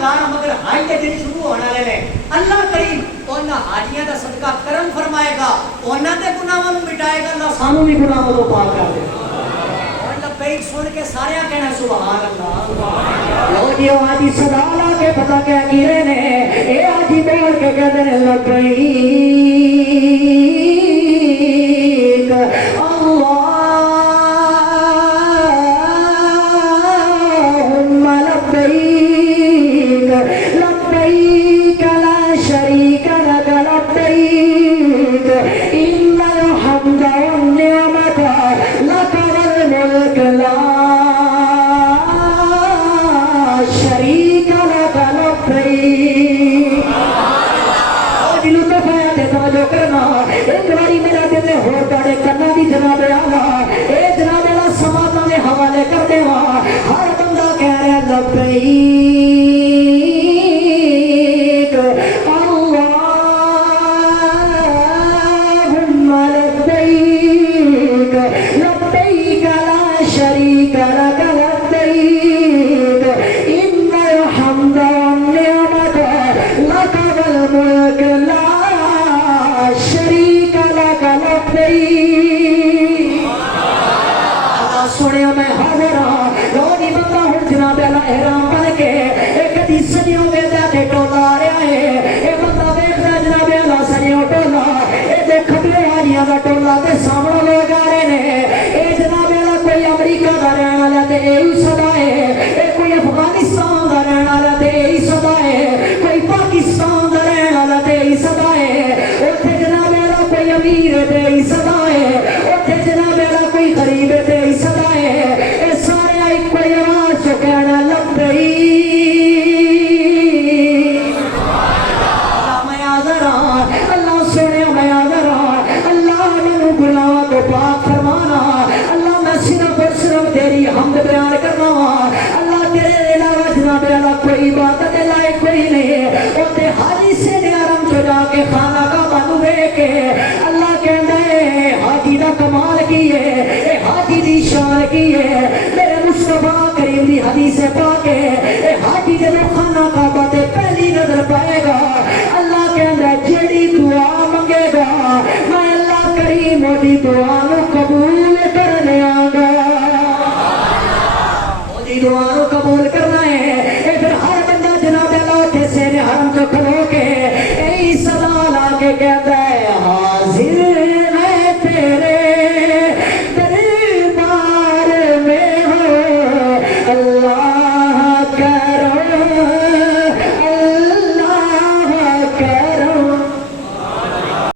گزار مگر ہائی کے دن شروع ہونے والے نے اللہ کریم انہاں حاجیاں دا صدقہ کرم فرمائے گا انہاں دے گناہاں نوں مٹائے گا اللہ سانوں بھی گناہاں تو پاک کر دے اور لبیک سن کے سارے کہنا سبحان اللہ لو جی آجی صدا لا کے پتہ کیا کیرے نے اے آجی بول کے کہتے ہیں لبیک جناب اللہ سماعتوں کے حوالے کر دے ہر بندہ کہہ رہا لبیک اللہم لبیک لبیک لا شریک لک لبیک ان الحمد والنعمت لک والملک لا شریک لک لبیک سنے میں حاضر ہاں لوگ بندہ ہوں جناب اللہ احرام بن کے ایک دی سنیوں میں دے ٹولا آ رہا ہے اے بندہ دیکھتا جناب اللہ سنیوں ٹولا اے دے کھبے آجیاں دا ٹولا تے سامنے لوگ آ رہے ہیں اے جناب اللہ کوئی امریکہ دا رہنا لیتے اے صدا ہے اے کوئی افغانستان دا رہنا لیتے اے صدا ہے کوئی پاکستان دا رہنا لیتے اے صدا ہے اوتھے جناب اللہ کوئی امیر دے اے صدا ہے اوتھے جناب اللہ کوئی غریب دے اے صدا اے سارے آئی کوئی آواز جو کہنا لبیک اللہ میں آدھر آن اللہ سنے میں آدھر آن اللہ میں گناہ کو پاک فرمانا اللہ میں صرف اور صرف تیری حمد بیان کرنا اللہ تیرے علاوہ جناب اللہ کوئی عبادت لائق کوئی نہیں اوتے حاجی سے نیارم جو جا کے خانہ کا بنوے کے اللہ کہنا ہے حاجی دا کمال کیے اے حاجی دی شان کی ہے میرے مصطفیٰ کریم دی حدیث پاک ہے